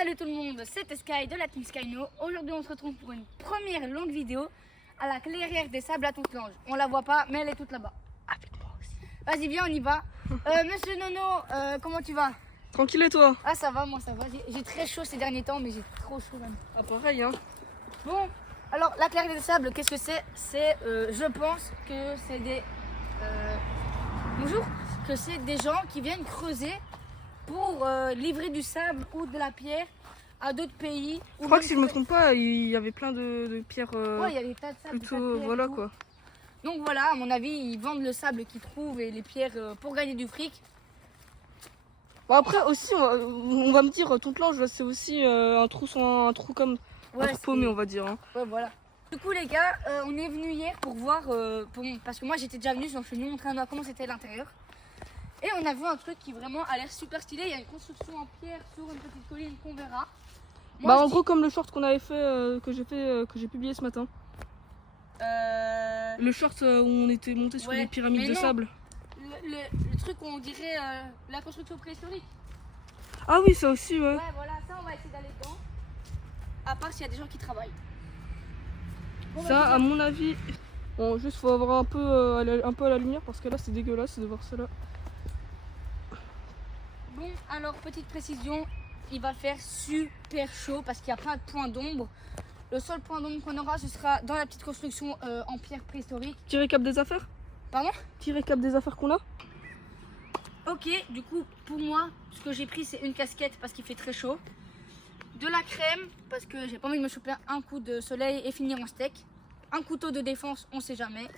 Salut tout le monde, c'est Sky de la Team Skyno. Aujourd'hui on se retrouve pour une première longue vidéo à la clairière des sables à Toutlange. On la voit pas mais elle est toute là-bas. Avec moi aussi. Vas-y viens, on y va. Monsieur Nono, comment tu vas? Tranquille et toi? Ah ça va, moi ça va. J'ai très chaud ces derniers temps mais j'ai trop chaud même. Ah pareil hein. Bon, alors la clairière des sables, qu'est-ce que c'est? Je pense que c'est des... Bonjour. Que c'est des gens qui viennent creuser pour livrer du sable ou de la pierre à d'autres pays. Je crois que si je me trompe pas, il y avait plein de pierres. Ouais, il y a des tas de sable. Plutôt, des tas de pierres voilà et tout. quoi. Donc voilà, à mon avis, ils vendent le sable qu'ils trouvent et les pierres pour gagner du fric. Bon après aussi, on va me dire, Toutlange, c'est aussi un trou comme un trou paumé, on va dire. Hein. Ouais, voilà. Du coup les gars, on est venu hier pour voir, parce que moi j'étais déjà venue, donc je suis venue montrer à Noah comment c'était l'intérieur. Et on a vu un truc qui vraiment a l'air super stylé. Il y a une construction en pierre sur une petite colline qu'on verra. Moi, Bah en gros comme le short qu'on avait fait, que j'ai publié ce matin. Le short où on était monté sur les pyramides de sable. Le truc où on dirait la construction préhistorique. Ah oui, ça aussi, ouais. Ouais, voilà, ça on va essayer d'aller dedans. À part s'il y a des gens qui travaillent. Bon, Ça, à mon avis, bon, juste faut avoir un peu à la lumière parce que là c'est dégueulasse de voir cela. Bon, alors petite précision, il va faire super chaud parce qu'il n'y a pas de point d'ombre. Le seul point d'ombre qu'on aura, ce sera dans la petite construction en pierre préhistorique. Petit récap des affaires? Pardon? Petit récap des affaires qu'on a? Ok, du coup, pour moi, ce que j'ai pris, c'est une casquette parce qu'il fait très chaud. De la crème, parce que j'ai pas envie de me choper un coup de soleil et finir en steak. Un couteau de défense, on sait jamais.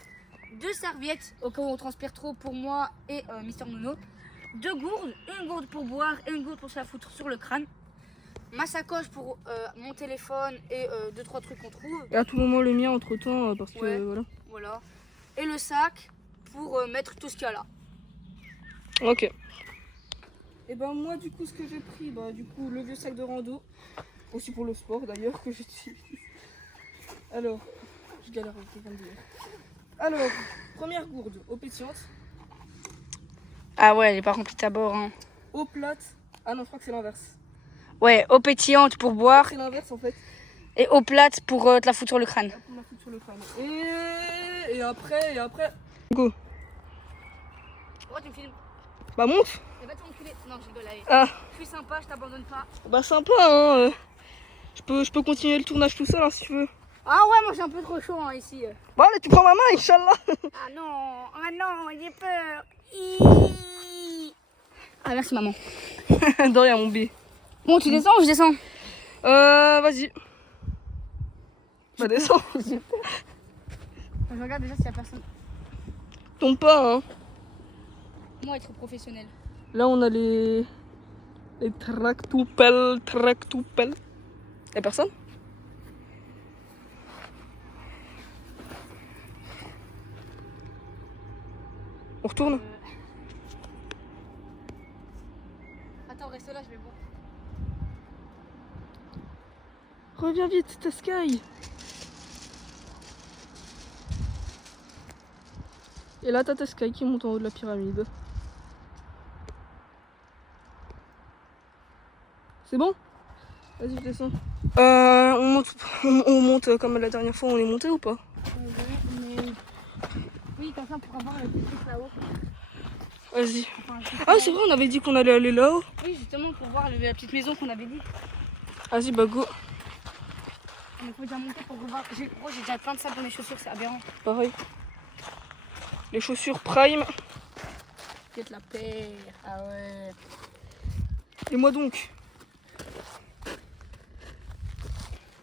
2 serviettes, au cas où on transpire trop pour moi et Mister Nono. 2 gourdes, une gourde pour boire et une gourde pour se la foutre sur le crâne. Ma sacoche pour mon téléphone et 2-3 trucs qu'on trouve. Et à tout moment le mien entre temps parce que Ouais, voilà. Et le sac pour mettre tout ce qu'il y a là. Ok. Et ben moi du coup ce que j'ai pris, bah du coup le vieux sac de rando, aussi pour le sport d'ailleurs que j'utilise. Alors, je galère avec les randonneurs. Alors, première gourde, eau pétillante. Ah ouais, elle est pas remplie de bord. Hein. Eau plate. Ah non, je crois que c'est l'inverse. Ouais, eau pétillante pour boire. C'est l'inverse en fait. Et eau plate pour te la foutre sur le crâne. Pour la foutre sur le crâne. Et après. Go. Pourquoi tu me filmes? Bah monte. Eh bah tu m'enculer. Non, je rigole, allez. Ah. Je suis sympa, je t'abandonne pas. Bah sympa hein. Je peux continuer le tournage tout seul hein, si tu veux. Ah ouais, moi j'ai un peu trop chaud hein, ici. Bon allez, tu prends ma main, Inch'Allah. Ah non, j'ai peur. Ah merci maman. De rien mon bé. Bon, tu descends ou je descends? Vas-y. Bah descends. Je regarde déjà s'il y a personne. Tombe pas hein. Moi être professionnel. Là on a les tractoupelles. Y'a personne? On retourne? Attends, reste là, je vais voir. Reviens vite, t'as Sky. Et là t'as Sky qui monte en haut de la pyramide. C'est bon? Vas-y, je descends. On monte comme la dernière fois, on est monté ou pas? Oui, comme ça pour avoir le petit truc là-haut. Vas-y. Enfin, Ah c'est vrai, on avait dit qu'on allait aller là-haut. oui, justement pour voir la petite maison qu'on avait dit. Vas-y, bah go. Il faut déjà monter pour revoir. J'ai déjà plein de sable dans mes chaussures, c'est aberrant. Pareil. Les chaussures Prime. Peut-être la paire. Ah ouais. Et moi donc?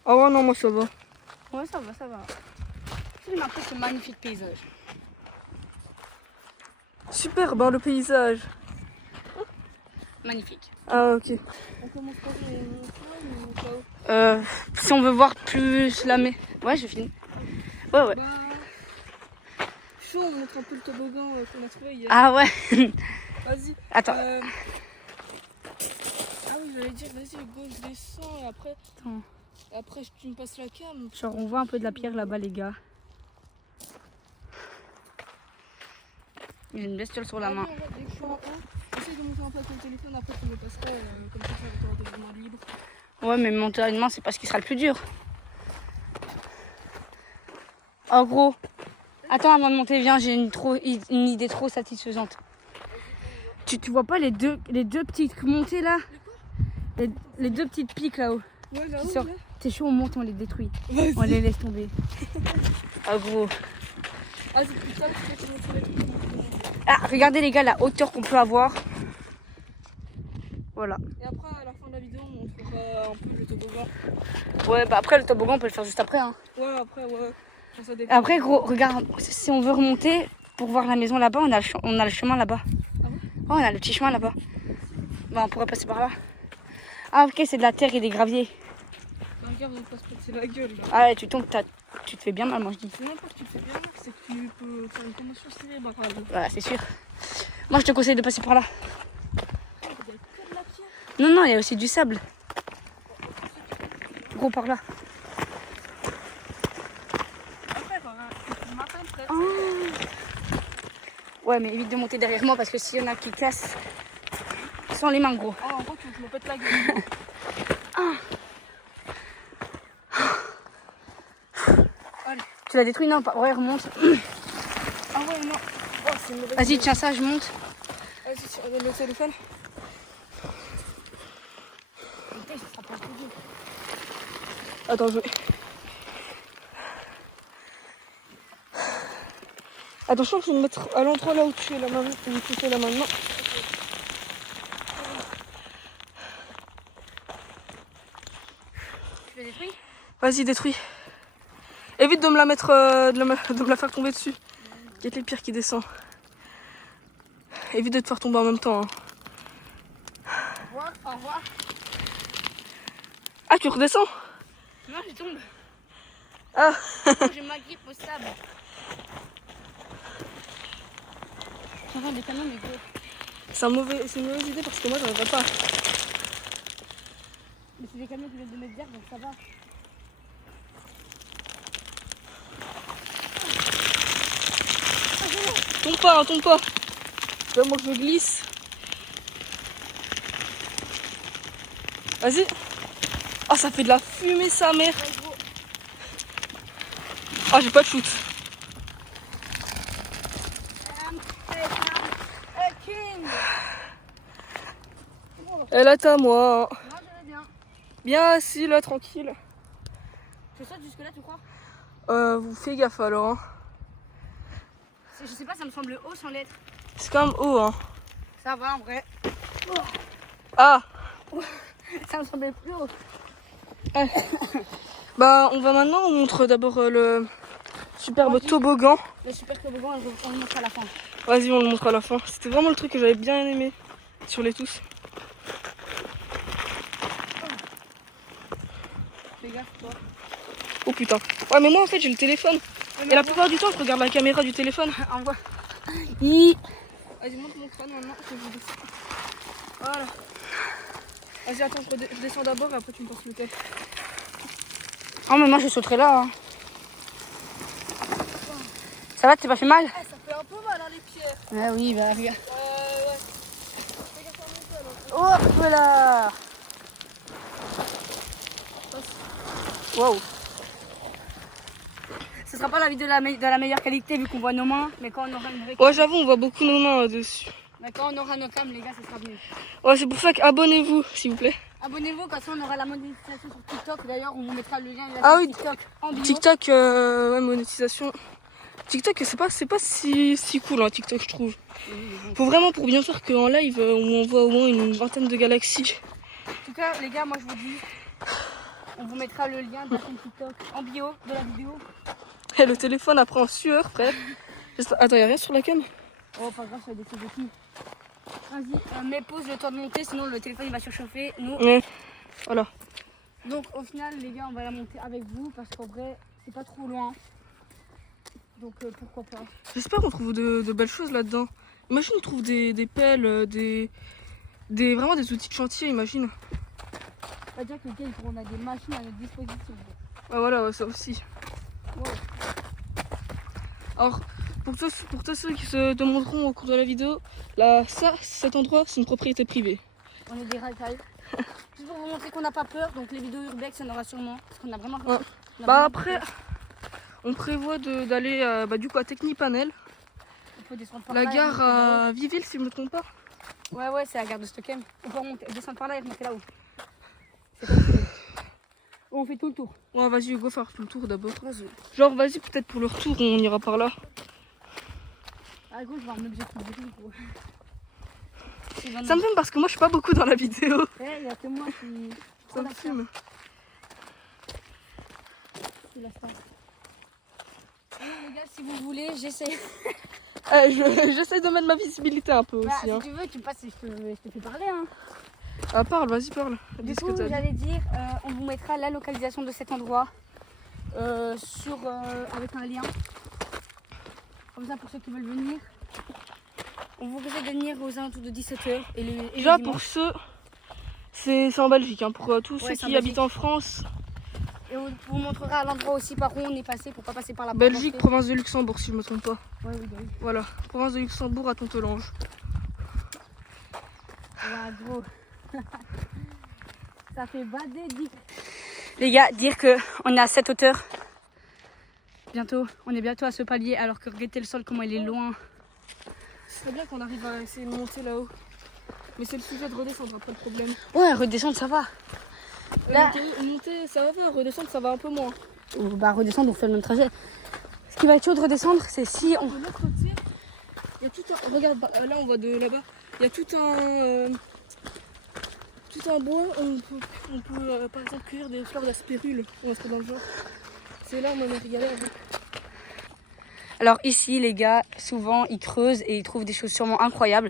Ah ouais, non, moi ça va. Ouais, ça va, ça va. Mais après, ce magnifique paysage. Super, ben le paysage. Magnifique. Ah ok. On commence par si on veut voir plus la mer. Ouais, je finis. Ouais. Bah, chaud, on montre un peu le toboggan qu'on a trouvé hier. Ah ouais. Vas-y. Attends. Ah oui, j'allais dire, vas-y, go, je descends et après. Attends. Après, tu me passes la cam. Genre, on voit un peu de la pierre là-bas, les gars. J'ai une bestiole sur la main. Essaye de monter un peu avec le téléphone, après tu me passeras comme ça tu vas avoir des moments libres. Ouais, mais monter à une main, c'est pas ce qui sera le plus dur. En gros, attends avant de monter, viens, j'ai une idée trop satisfaisante. Tu vois pas les deux petites montées là? Les deux petites pics là-haut. Ouais, là-haut. Qui sortent. T'es chaud, on monte, on les détruit. Vas-y. On les laisse tomber. Ah gros. Ah, c'est plus tard que tu montres les trucs. Ah, regardez les gars, la hauteur qu'on peut avoir. Voilà. Et après, à la fin de la vidéo, on montrera un peu le toboggan. Ouais, bah après le toboggan, on peut le faire juste après. Hein. Ouais, après, ouais. Ça dépend. Après, gros, regarde, si on veut remonter pour voir la maison là-bas, on a le chemin là-bas. Ah bon? Oh, on a le petit chemin là-bas. Bah, on pourrait passer par là. Ah, ok, c'est de la terre et des graviers. Bah, regarde, on passe passer la gueule là. Ah, ouais, tu tombes, tu te fais bien mal, moi je dis. C'est même pas que tu te fais bien mal, c'est que tu peux faire une commotion cérébrale. Voilà, c'est sûr. Moi, je te conseille de passer par là. Il y a que de la pierre. Non, non, il y a aussi du sable. Gros, par là. Après, on m'attend presque. Oh. Ouais, mais évite de monter derrière moi parce que s'il y en a qui cassent, sans les mains, gros. Oh, en gros, tu veux que je me pète la gueule. Allez. Tu l'as détruit? Non, pas. Ouais, remonte. Ah ouais, non. Oh, c'est une mauvaise Vas-y, idée. tiens ça, je monte. Vas-y, tu regardes le téléphone. Attends, je vais... Attention, je vais me mettre à l'endroit là où tu es là maintenant. Où tu es là maintenant. Tu l'as détruit? Vas-y, détruis. Évite de me la mettre, de me la faire tomber dessus. Il y a les pierres qui descendent. Évite de te faire tomber en même temps. Hein. Au revoir. Ah, tu redescends? Non, je tombe. Ah. J'ai ma grippe au sable. J'entends des canons, mais gros. C'est une mauvaise idée parce que moi, j'arriverai pas. Mais c'est des camions qui viennent de mettre d'air, donc ça va. Tombe pas, hein, tombe pas. Là, moi, je glisse. Vas-y. Ah, ça fait de la fumée, sa mère. Ah, j'ai pas de shoot. Elle est à moi. Moi, je vais bien. Bien assis, là, tranquille. Je saute jusque là, tu crois? Vous faites gaffe alors. Hein. Je sais pas, ça me semble haut sans l'être. C'est quand même haut, hein. Ça va en vrai. Ah. Ça me semblait plus haut. Bah, on va maintenant, on montre d'abord le superbe toboggan. Le super toboggan, on le montre à la fin. Vas-y, on le montre à la fin. C'était vraiment le truc que j'avais bien aimé sur les tous. Fais gaffe, toi. Oh putain. Ouais, mais moi en fait j'ai le téléphone. Et la plupart du temps je regarde la caméra du téléphone. Envoie. Vas-y, montre mon crâne maintenant. Voilà. Vas-y, attends, je descends d'abord et après tu me portes le tel. Oh, mais moi je sauterai là. Hein. Ça va, t'es pas fait mal? Ça fait un peu mal, hein, les pierres. Ah oui, bah regarde. Ouais. Fais gaffe à monter alors. Oh, voilà. Wow. Ce sera pas la vidéo de la meilleure qualité vu qu'on voit nos mains, mais quand on aura une vraie cam, Ouais, j'avoue, on voit beaucoup nos mains dessus. mais quand on aura nos cams, les gars, ça sera mieux. Ouais, c'est pour ça qu'abonnez-vous, s'il vous plaît. Abonnez-vous, comme ça on aura la monétisation sur TikTok. D'ailleurs, on vous mettra le lien de Ah oui. TikTok en bio. TikTok, ouais, monétisation. TikTok, c'est pas si cool, hein, TikTok, je trouve. Faut vraiment, pour bien faire qu'en live, on voit au moins une vingtaine de galaxies. En tout cas, les gars, moi je vous dis, on vous mettra le lien de la chaîne TikTok en bio de la vidéo. Et le téléphone après en sueur, frère. Attends, y'a rien sur la cam? Oh, pas grave, ça va des choses de qui. Vas-y, mais pose le temps de monter, sinon le téléphone il va surchauffer. Nous. Ouais. Voilà. Donc au final, les gars, on va la monter avec vous parce qu'en vrai, c'est pas trop loin. Donc pourquoi pas. J'espère qu'on trouve de belles choses là-dedans. Imagine, on trouve des pelles, vraiment des outils de chantier, imagine. On va dire que les gars, on a des machines à notre disposition. Ah voilà, ouais, ça aussi. Ouais. Alors, pour tous ceux qui se demanderont au cours de la vidéo, là, cet endroit, c'est une propriété privée. On est des racailles. Juste pour vous montrer qu'on n'a pas peur, donc les vidéos urbex, on aura sûrement. Parce qu'on a vraiment Ouais. peur. On a Bah vraiment après, peur. on prévoit d'aller du coup à Technipanel, On peut descendre par la là et gare remonter là-haut. à Viville si je me trompe pas. Ouais, c'est la gare de Stockholm. On peut remonter, descendre par là et remonter là-haut. C'est pas possible. On fait tout le tour. Ouais, vas-y Hugo, faire tout le tour d'abord. Vas-y. Genre vas-y, peut-être pour le retour on ira par là. À gauche, je vois un objectif de vie, gros. Ça me fume parce que moi je suis pas beaucoup dans la vidéo. Ouais, il y a que moi qui. Ça me fume. Les gars, si vous voulez, j'essaie. J'essaie de mettre ma visibilité un peu Bah, aussi. Hein. si tu veux, tu passes et je te fais parler. Hein. Ah, parle, vas-y, parle. Du Dis ce coup, que t'as dit. j'allais dire, on vous mettra la localisation de cet endroit avec un lien. Comme ça, pour ceux qui veulent venir. On vous conseille de venir aux alentours de 17h. Déjà, pour ceux, c'est en Belgique. Hein, pour tous ceux c'est en qui Belgique. habitent en France. Et on vous montrera l'endroit aussi par où on est passé pour pas passer par la porte Belgique, d'entrée. province de Luxembourg, si je me trompe pas. Ouais, oui, bah oui. Voilà, province de Luxembourg à Tontelange. Ouais, gros. Ça fait bader, dit. Les gars, dire que on est à cette hauteur. Bientôt, on est bientôt à ce palier alors que regardez le sol comment il est loin. Ce serait bien qu'on arrive à essayer de monter là-haut. Mais c'est le sujet de redescendre, après le problème. Ouais, redescendre ça va. Là- Monter ça va, redescendre ça va un peu moins. Ou bah redescendre, on fait le même trajet. Ce qui va être chaud de redescendre, c'est si on. De l'autre côté, il y a tout un. Regarde, là on voit de là-bas. Il y a tout un bois. On peut par exemple cueillir des fleurs d'aspérule ou un truc dans le genre. C'est là où on est régalé. Alors ici, les gars, souvent ils creusent et ils trouvent des choses sûrement incroyables.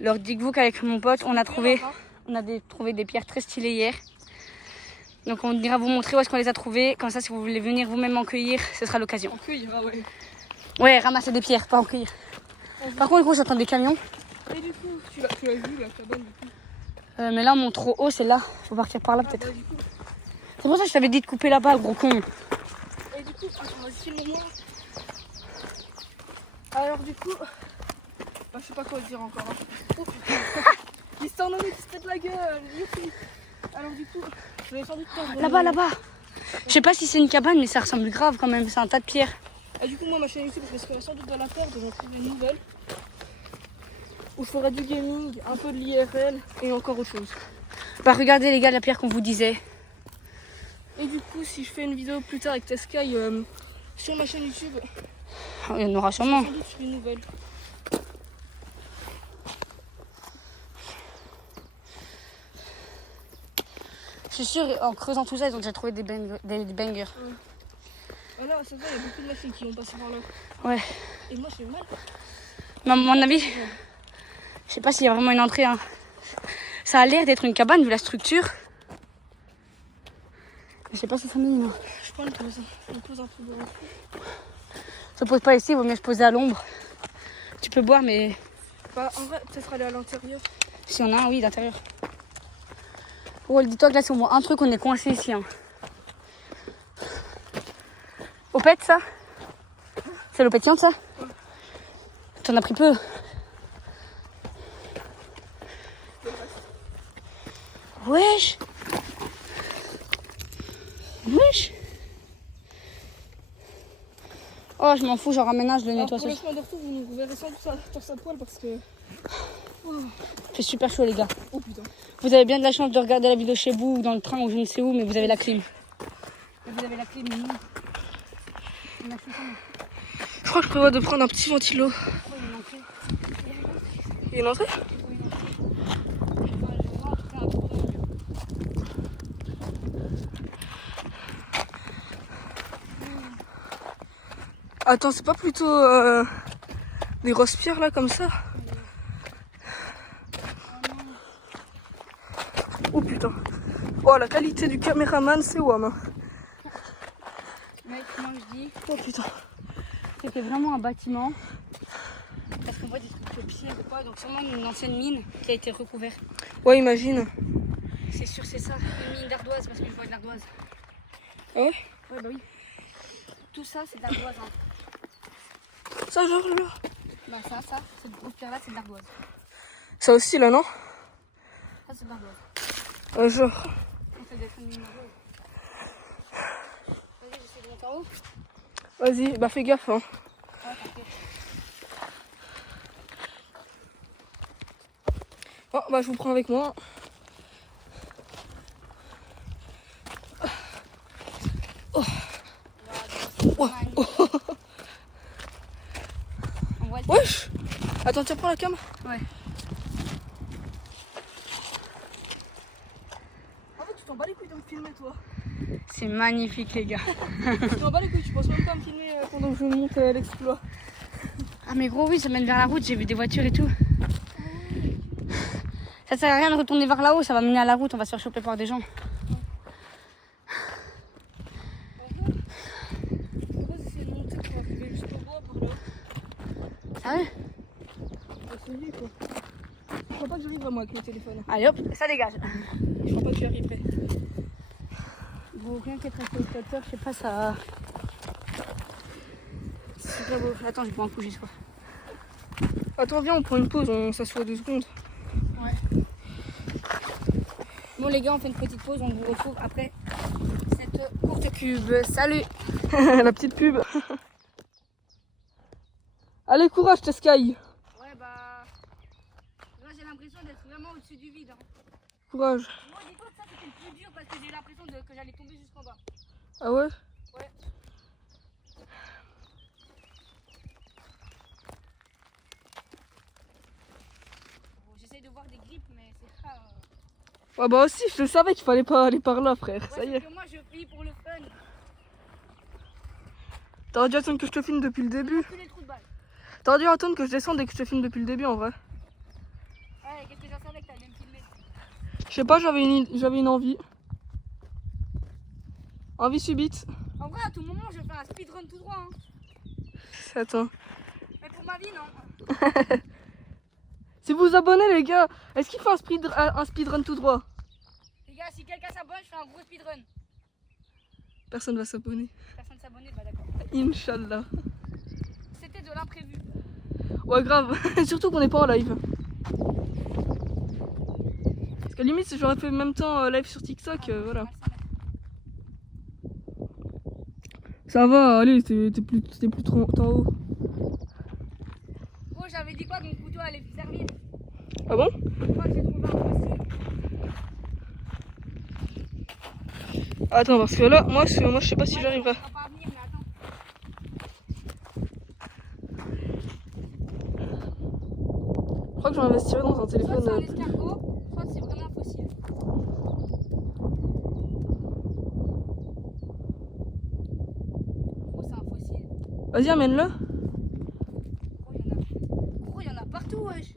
Alors dites-vous qu'avec mon pote, on a trouvé des pierres très stylées hier. Donc on ira vous montrer où est-ce qu'on les a trouvées. Comme ça, si vous voulez venir vous-même en cueillir, ce sera l'occasion. On cueillera, ouais. Ouais, ramasser des pierres, pas en cueillir. Par contre, gros, j'entends des camions. Et du coup, tu l'as vu la cabane du coup. Mais là, on monte trop haut, c'est là. Faut partir par là peut-être. Bah, du coup. C'est pour ça que je t'avais dit de couper là-bas, gros con. Et du coup, attends, vas-y, filme-moi. Alors du coup, bah, je sais pas quoi dire encore. Hein. Oh putain. Il s'en est qui se pète la gueule. Youpi. Alors du coup, je vais sans doute perdre. Là-bas. Je sais pas si c'est une cabane, mais ça ressemble grave quand même. C'est un tas de pierres. Ah, du coup, moi, ma chaîne YouTube, je serai sans doute dans la perdre. J'en trouve une nouvelle. Où je ferai du gaming, un peu de l'IRL et encore autre chose. Bah, regardez les gars, la pierre qu'on vous disait. Et du coup, si je fais une vidéo plus tard avec Tesky sur ma chaîne YouTube, Il y en aura sûrement. sans doute je ferai une nouvelle. Je suis sûre, en creusant tout ça, ils ont déjà trouvé des bangers. Voilà, c'est ça, il y a beaucoup de machines qui vont passer par là. Ouais. Et moi, j'ai mal. Mais à mon avis, je sais pas s'il y a vraiment une entrée. Hein. Ça a l'air d'être une cabane vu la structure. Je sais pas si ça m'anime. Je prends une pause. Une pause un peu de repos. Se pose pas ici, il vaut mieux se poser à l'ombre. Tu peux boire, mais Bah, en vrai, peut-être aller à l'intérieur. si on a un, oui, d'intérieur. Oh, dis-toi que là, si on voit un truc, on est coincé ici. Hein. Opette, ça? C'est l'eau pétillante, ça? Ouais. T'en as pris peu. Wesh! Wesh! Oh, je m'en fous, j'en ramène un, je le Alors, nettoie. pour le chemin de retour, vous nous verrez sans doute sur sa poêle parce que. Il fait super chaud, les gars. Oh putain. Vous avez bien de la chance de regarder la vidéo chez vous ou dans le train ou je ne sais où, mais vous avez la clim. Vous avez la clim, mais nous, on a fait ça. Je crois que je prévois de prendre un petit ventilo. Oh, il y a une entrée. Il y a une entrée? Oui, une entrée. Enfin, je vais rentrer un tour. Attends, c'est pas plutôt des grosses pierres là comme ça? Oh putain. Oh, la qualité du caméraman, c'est WAM. Hein. Mec, moi je dis, Oh putain. c'était vraiment un bâtiment. Parce qu'on voit des trucs de pierre ou quoi, donc sûrement une ancienne mine qui a été recouverte. Ouais, imagine. C'est sûr, c'est ça. Une mine d'ardoise, parce que je vois de l'ardoise. Ah ouais? Ouais, bah oui. Tout ça, c'est de l'ardoise. Hein. Ça, genre là? Bah, ça, cette grosse pierre là, c'est de l'ardoise. Ça aussi là, non? Ça, c'est de l'ardoise. Genre. Ça doit être un numéro. Vas-y, j'essaie de monter en haut. Vas-y, bah fais gaffe, hein. Ouais, t'inquiète. Oh, bah je vous prends avec moi. Oh. Oh. Oh. On voit le Wesh. Attends, tu reprends la cam? Ouais. En fait, tu t'en bats les couilles de me filmer, toi. C'est magnifique, les gars. Tu t'en bats les couilles, tu penses même pas me filmer pendant que je monte l'exploit. Ah, mais gros, oui, ça mène vers la route. J'ai vu des voitures et tout. Ça sert à rien de retourner vers là-haut. Ça va mener à la route. On va se faire choper par des gens. Essayer de monter pour arriver jusqu'au bois par là. Ah ouais? On va essayer quoi. Je crois pas que j'arriverai moi avec le téléphone. Allez hop, ça dégage. Je crois pas que j'y arriverai. Bon, rien qu'être un spectateur, je sais pas, ça. C'est pas beau. Attends, je prends un coup, j'ai soif. Attends, viens, on prend une pause, on s'assoit 2 secondes. Ouais. Bon, les gars, on fait une petite pause. On vous retrouve après cette courte cube. Salut! La petite pub. Allez, courage, Tescaille. Ouais, bah. Là, j'ai l'impression d'être vraiment au-dessus du vide. Hein. Courage. Moi, dis-toi que ça, c'était le plus dur parce que j'ai l'impression que j'allais tomber jusqu'en bas. Ah ouais? Ouais. Bon, j'essaye de voir des grippes, mais c'est pas. Ouais, bah aussi, je savais qu'il fallait pas aller par là, frère. Ouais, Ça y est. parce que moi, je plie pour le fun. T'aurais dû attendre que je te filme depuis le début. Tous les trous de balle. T'aurais dû attendre que je descende et que je te filme depuis le début en vrai. Ouais, qu'est-ce que j'en savais que t'allais me filmer? Je sais pas, j'avais une envie. Envie subite. En vrai, à tout moment, je fais un speedrun tout droit. Hein. Attends. Mais pour ma vie, non. Si vous vous abonnez, les gars, est-ce qu'il fait un speedrun tout droit? Les gars, si quelqu'un s'abonne, je fais un gros speedrun. Personne va s'abonner. Personne s'abonne, bah d'accord. Inch'Allah. C'était de l'imprévu. Ouais, grave. Surtout qu'on n'est pas en live. Parce que limite, si j'aurais fait en même temps live sur TikTok, voilà. Ça va, allez, t'es plus trop en haut. Gros, j'avais dit quoi que mon couteau allait servir. Ah bon? Je crois que j'ai trouvé un fossile. Attends, parce que là, moi je sais pas si Ouais, j'arriverai. ça va pas venir, mais attends. Je crois que j'investirai dans un Soit c'est un téléphone. escargot, soit c'est vraiment un fossile. Gros, c'est un fossile. Vas-y, amène-le. Gros, il y en a partout, wesh.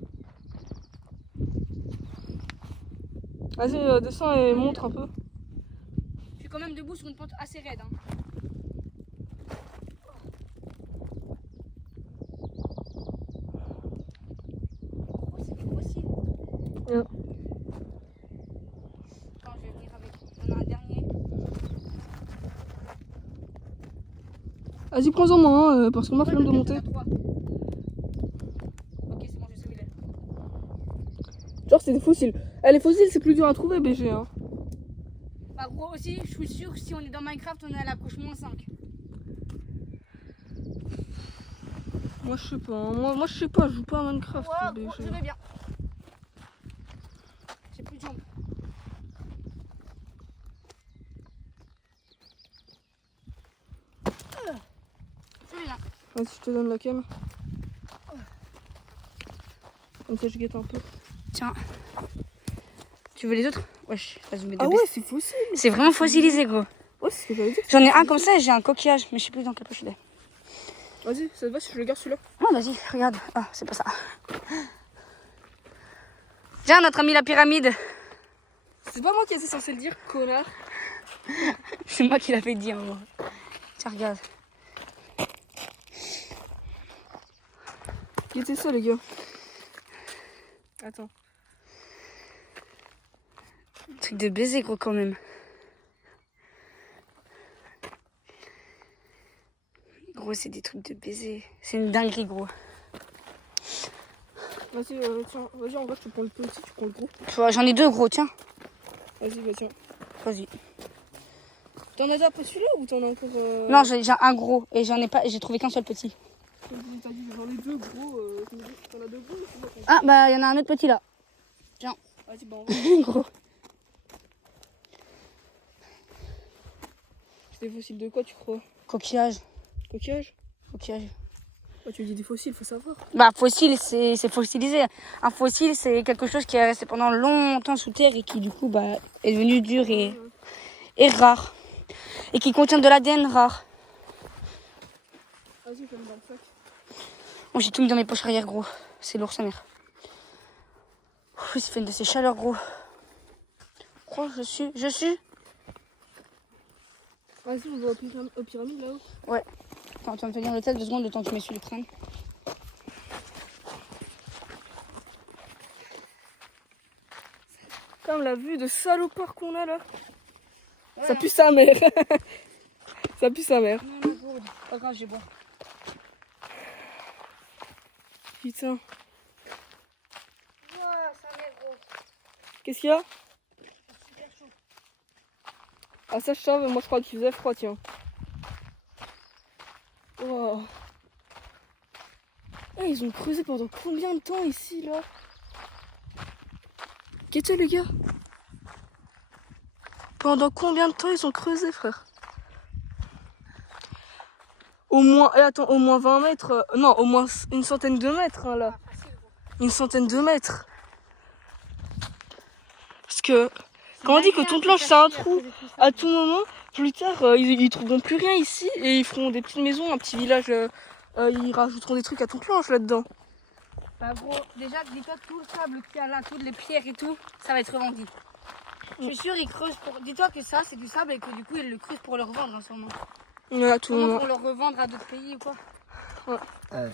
Vas-y, descends et montre un peu. Je suis quand même debout sur une pente assez raide. Hein. Gros, c'est des fossiles. Yeah. Attends, je vais venir avec. Il y en a un dernier. Vas-y, prends-en moi, hein, parce que moi, flemme de monter. Ok, c'est bon, je sais où il est. Genre, c'est des fossiles. Eh, les fossiles, c'est plus dur à trouver, BG. Hein. Bah, gros, aussi, je suis sûr que si on est dans Minecraft, on est à la couche -5. Moi, je sais pas. Hein. Moi, je sais pas, je joue pas à Minecraft, Ouais, BG. gros, je vais bien. J'ai plus de jambes. Je vais bien. Vas-y, je te donne la cam. Comme ça, je guette un peu. Tiens. Tu veux les autres? Wesh, vas-y, mets Ah ouais, c'est fossile. C'est vraiment fossilisé, gros. Ouais, c'est ce que j'avais dit. J'en ai un comme ça et j'ai un coquillage, mais je sais plus dans quelle poche il est. Vas-y, ça te va si je le garde celui-là? Non, vas-y, regarde. Ah, c'est pas ça. Tiens, notre ami la pyramide. C'est pas moi qui étais censé le dire, connard. C'est moi qui l'a fait dire, moi. Tiens, regarde. Qui était ça, les gars? Attends. Truc de baiser, gros, quand même. Gros, c'est des trucs de baiser. C'est une dinguerie, gros. Vas-y, tiens, vas-y, en vrai, tu prends le petit, tu prends le gros. Tu vois, j'en ai deux, gros, tiens. Vas-y, bah tiens. Vas-y. T'en as déjà pris celui-là ou t'en as encore Non, j'ai un gros et j'en ai pas, j'ai trouvé qu'un seul petit. T'as dit j'en ai deux gros. T'en as deux gros ou c'est bon? Ah bah il y en a un autre petit là. Vas-y, bah on va. Gros. C'est des fossiles de quoi tu crois? Coquillage. Coquillage? Coquillage. Bah, tu dis des fossiles, faut savoir. Bah fossile, c'est fossilisé. Un fossile, c'est quelque chose qui est resté pendant longtemps sous terre et qui du coup bah, est devenu dur et rare. Et qui contient de l'ADN rare. Vas-y, fais-le dans le sac. Moi j'ai tout mis dans mes poches arrière gros. C'est lourd sa mère. Ça fait une de ces chaleurs gros. Oh, je suis. Vas-y, on va aux pyramides là-haut. Ouais. Attends, tu vas me tenir le tête 2 secondes le temps que je m'essuie le crâne. Comme la vue de salopard qu'on a là. Ouais, Ça pue sa mère. Ça pue sa mère. Non, mais gros, pas grave, j'ai bon. Putain. Ouais, ça m'est gros. Qu'est-ce qu'il y a? Super chaud. Ah ça je savais, moi je crois qu'il faisait froid, tiens. Wow. Eh, ils ont creusé pendant combien de temps ici là? Qu'est-ce que les gars? Pendant combien de temps ils ont creusé, frère? Au moins, attends, au moins 20 mètres. Non, au moins une centaine de mètres hein, là. Une centaine de mètres. Parce que quand on dit que ton planche c'est un trou, à tout moment, plus tard, ils trouveront plus rien ici et ils feront des petites maisons, un petit village. Ils rajouteront des trucs à ton planche là-dedans. Bah gros, déjà dis-toi que tout le sable qu'il y a là, toutes les pierres et tout, ça va être revendu. Je suis sûr ils creusent pour... Dis-toi que ça c'est du sable et que du coup ils le creusent pour le revendre en ce moment. Ouais, à tout Comment moment. pour le revendre à d'autres pays ou quoi. Ouais.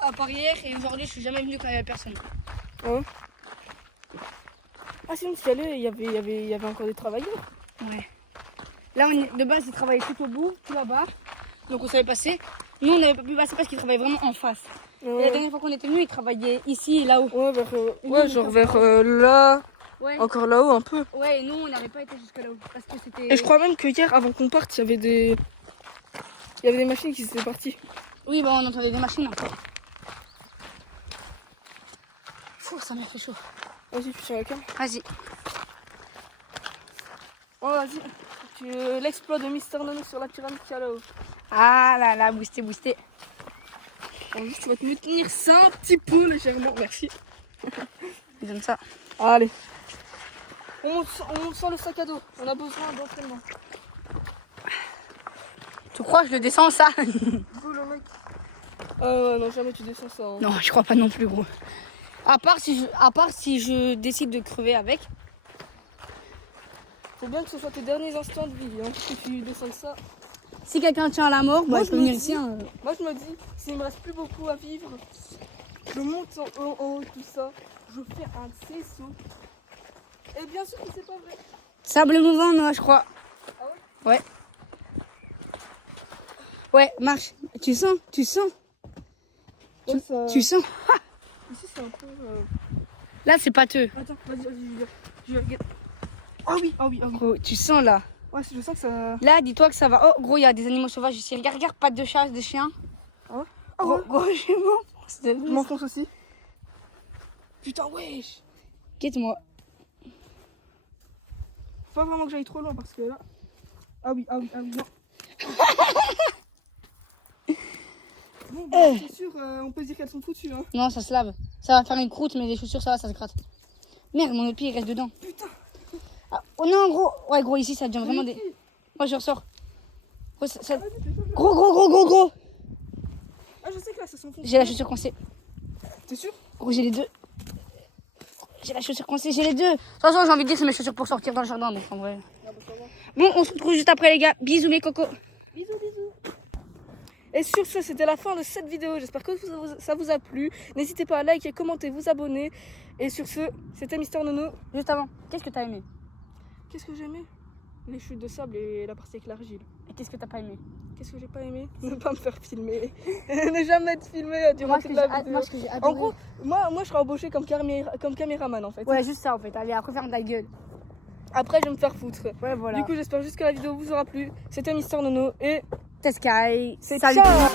À part hier et aujourd'hui je suis jamais venue quand il y avait personne. Ouais. Ah sinon si allais, il y avait encore des travailleurs. Ouais. Là de base ils travaillaient tout au bout, tout là-bas. Donc on savait passer. Nous on n'avait pas pu passer parce qu'ils travaillaient vraiment en face. Ouais. Et la dernière fois qu'on était venus ils travaillaient ici et là-haut. Ouais, Nous, genre on vers là, Ouais. encore là-haut un peu. Ouais, et nous on n'avait pas été jusque là-haut parce que c'était... Et je crois même que hier, avant qu'on parte, il y avait des machines qui étaient parties. Oui, bah on entendait des machines. Fou, ça m'a fait chaud. Vas-y, tu tiens la cam. Vas-y. Oh, vas-y. L'exploit de Mister Nono sur la pyramide qu'il y a là-haut. Ah là là, boosté. Alors, juste, tu vas te me tenir ça un petit peu légèrement. Merci. Ils aiment ça. Allez. On monte sans le sac à dos. On a besoin d'entraînement. Tu crois que je le descends ça? Go le mec. Ouais, non, jamais tu descends ça. Hein. Non, je crois pas non plus gros. À part si je décide de crever avec. Faut bien que ce soit tes derniers instants de vie. Hein, que tu descendes ça. Si quelqu'un tient à la mort, Moi, bah, je je peux me venir dis- ici. Hein. Moi je me dis, s'il me reste plus beaucoup à vivre, je monte en haut, tout ça, je fais un saut. Et bien sûr que c'est pas vrai. Sable mouvant, non, je crois. Ah ouais? Ouais, marche. Tu sens? Ouais, ça... Tu sens? Ici c'est un peu... Là, c'est pâteux. Attends, vas-y, je vais... Ah oui. Gros, tu sens là. Ouais, je sens que ça... Là, dis-toi que ça va. Oh, gros, il y a des animaux sauvages ici. Regarde, pattes de chat, des chiens. Ah ouais? Ah Gros, ouais. gros, je m'enfonce de Je m'enfonce aussi. Putain, wesh. Quitte-moi. Faut pas vraiment que j'aille trop loin parce que là... Ah oui, non. Bon, bah, les chaussures, on peut dire qu'elles sont foutues, hein. Non, ça se lave. Ça va faire une croûte, mais les chaussures, ça va, ça se gratte. Merde, mon autre pied, il reste dedans. Putain. Ah, oh non, gros. Ouais, gros, ici, ça devient vraiment des... Moi, je ressors. Gros, Gros. Ah, je sais que là, ça s'enfonce. J'ai la chaussure coincée. T'es sûr? Gros, j'ai les deux. J'ai la chaussure coincée, j'ai les deux. De toute façon, j'ai envie de dire, c'est mes chaussures pour sortir dans le jardin, mais en vrai. Ah, bah, ça va. Bon, on se retrouve juste après, les gars. Bisous, mes cocos. Bisous. Et sur ce, c'était la fin de cette vidéo. J'espère que ça vous a plu. N'hésitez pas à liker, commenter, vous abonner. Et sur ce, c'était Mister Nono. Juste avant, qu'est-ce que t'as aimé? Qu'est-ce que j'ai aimé? Les chutes de sable et la partie avec l'argile. Et qu'est-ce que t'as pas aimé? Qu'est-ce que j'ai pas aimé? Ne pas me faire filmer. Ne jamais être filmé durant toute la vidéo. Moi, ce que j'ai adoré. En gros, moi je serai embauché comme caméraman en fait. Ouais, juste ça en fait. Allez, après, ferme ta gueule. Après, je vais me faire foutre. Ouais, voilà. Du coup, j'espère juste que la vidéo vous aura plu. C'était Mister Nono et Teskai. c'est Salut. ciao.